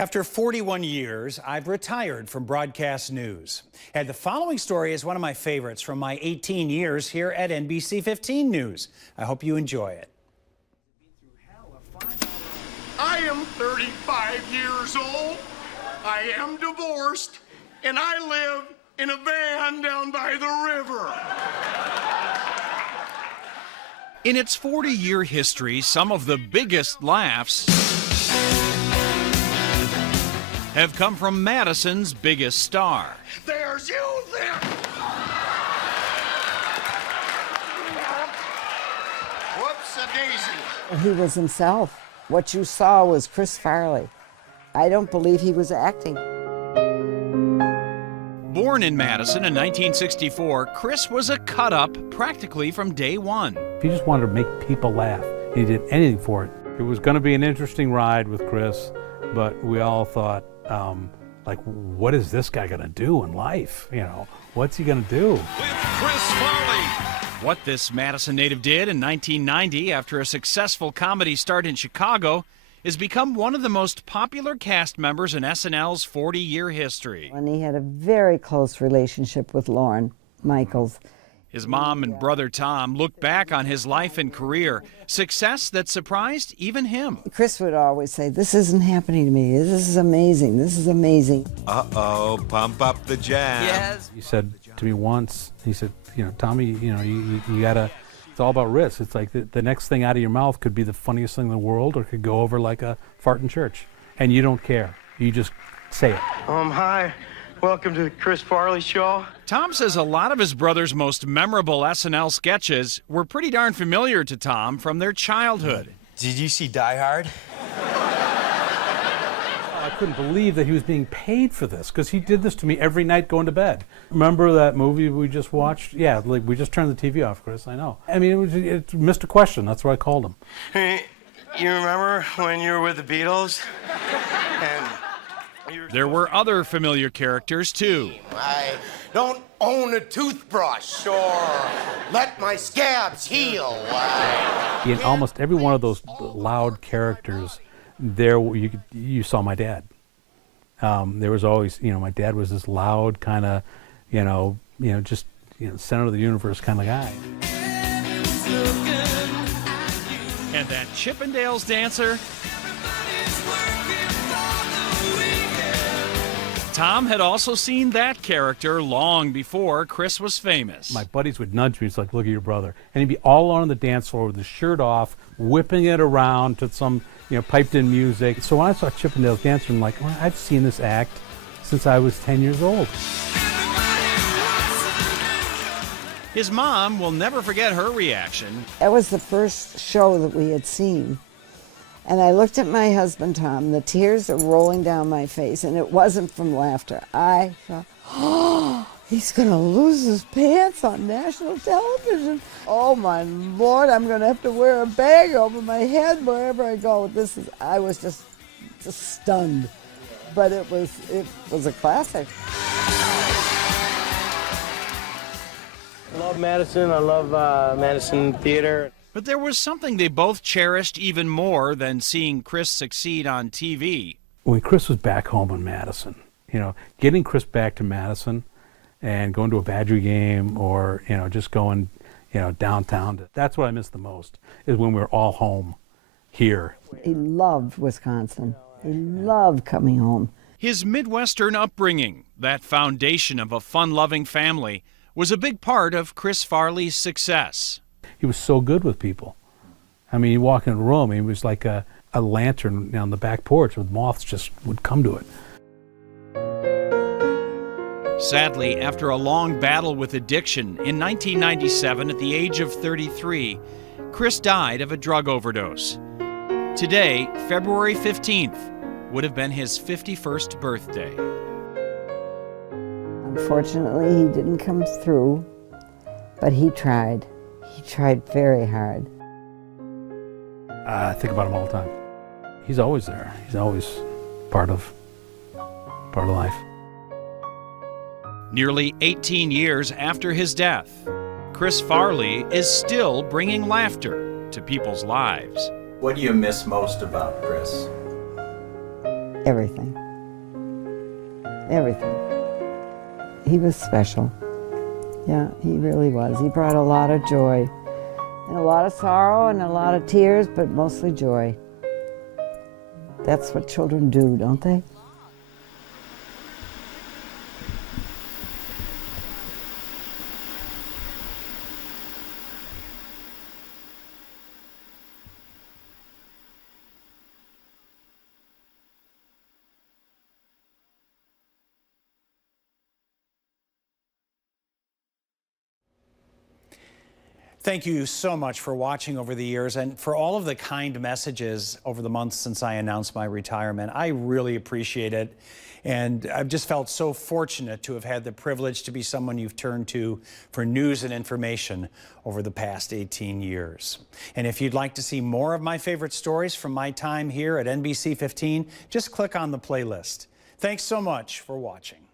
After 41 years, I've retired from broadcast news. And the following story is one of my favorites from my 18 years here at NBC 15 News. I hope you enjoy it. I am 35 years old. I am divorced, and I live in a van down by the river. In its 40-year history, some of the biggest laughs have come from Madison's biggest star. There's you there! Whoops-a-daisy. He was himself. What you saw was Chris Farley. I don't believe he was acting. Born in Madison in 1964, Chris was a cut-up practically from day one. He just wanted to make people laugh. He did anything for it. It was going to be an interesting ride with Chris, but we all thought, like, what is this guy going to do in life? You know, what's he going to do? With Chris Farley. What this Madison native did in 1990 after a successful comedy start in Chicago has become one of the most popular cast members in SNL's 40-year history. And he had a very close relationship with Lorne Michaels. His mom and brother Tom look back on his life and career, success that surprised even him. Chris would always say, "This isn't happening to me. This is amazing. This is amazing." Uh-oh, pump up the jam. Yes. He said to me once, he said, you know, Tommy, you know, you gotta, it's all about risks. It's like the next thing out of your mouth could be the funniest thing in the world or could go over like a fart in church. And you don't care. You just say it. Hi. Welcome to the Chris Farley Show. Tom says a lot of his brother's most memorable SNL sketches were pretty darn familiar to Tom from their childhood. Did you see Die Hard? I couldn't believe that he was being paid for this because he did this to me every night going to bed. Remember that movie we just watched? Yeah, like we just turned the TV off, Chris, I know. I mean, it missed a question. That's what I called him. Hey, you remember when you were with the Beatles? And there were other familiar characters, too. I don't own a toothbrush or let my scabs heal. In almost every one of those loud characters, there you saw my dad. There was always, you know, my dad was this loud kind of, just center of the universe kind of guy. And that Chippendales dancer. Tom had also seen that character long before Chris was famous. My buddies would nudge me. It's like, look at your brother. And he'd be all on the dance floor with his shirt off, whipping it around to some, piped-in music. So when I saw Chippendales Dancer, I'm like, well, I've seen this act since I was 10 years old. His mom will never forget her reaction. That was the first show that we had seen. And I looked at my husband, Tom, the tears are rolling down my face, and it wasn't from laughter. I thought, oh, he's going to lose his pants on national television. Oh, my Lord, I'm going to have to wear a bag over my head wherever I go. I was just stunned. But it was a classic. I love Madison. I love Madison Theater. But there was something they both cherished even more than seeing Chris succeed on TV. When Chris was back home in Madison, getting Chris back to Madison and going to a Badger game or, just going, downtown, that's what I miss the most, is when we were all home here. He loved Wisconsin. He loved coming home. His Midwestern upbringing, that foundation of a fun-loving family, was a big part of Chris Farley's success. He was so good with people. I mean, you walk in a room, he was like a lantern on the back porch with moths just would come to it. Sadly, after a long battle with addiction, in 1997, at the age of 33, Chris died of a drug overdose. Today, February 15th, would have been his 51st birthday. Unfortunately, he didn't come through, but he tried. He tried very hard. I think about him all the time. He's always there. He's always part of life. Nearly 18 years after his death, Chris Farley is still bringing laughter to people's lives. What do you miss most about Chris? everything. Everything. He was special. Yeah, he really was. He brought a lot of joy, and a lot of sorrow, and a lot of tears, but mostly joy. That's what children do, don't they? Thank you so much for watching over the years and for all of the kind messages over the months since I announced my retirement. I really appreciate it. And I've just felt so fortunate to have had the privilege to be someone you've turned to for news and information over the past 18 years. And if you'd like to see more of my favorite stories from my time here at NBC 15, just click on the playlist. Thanks so much for watching.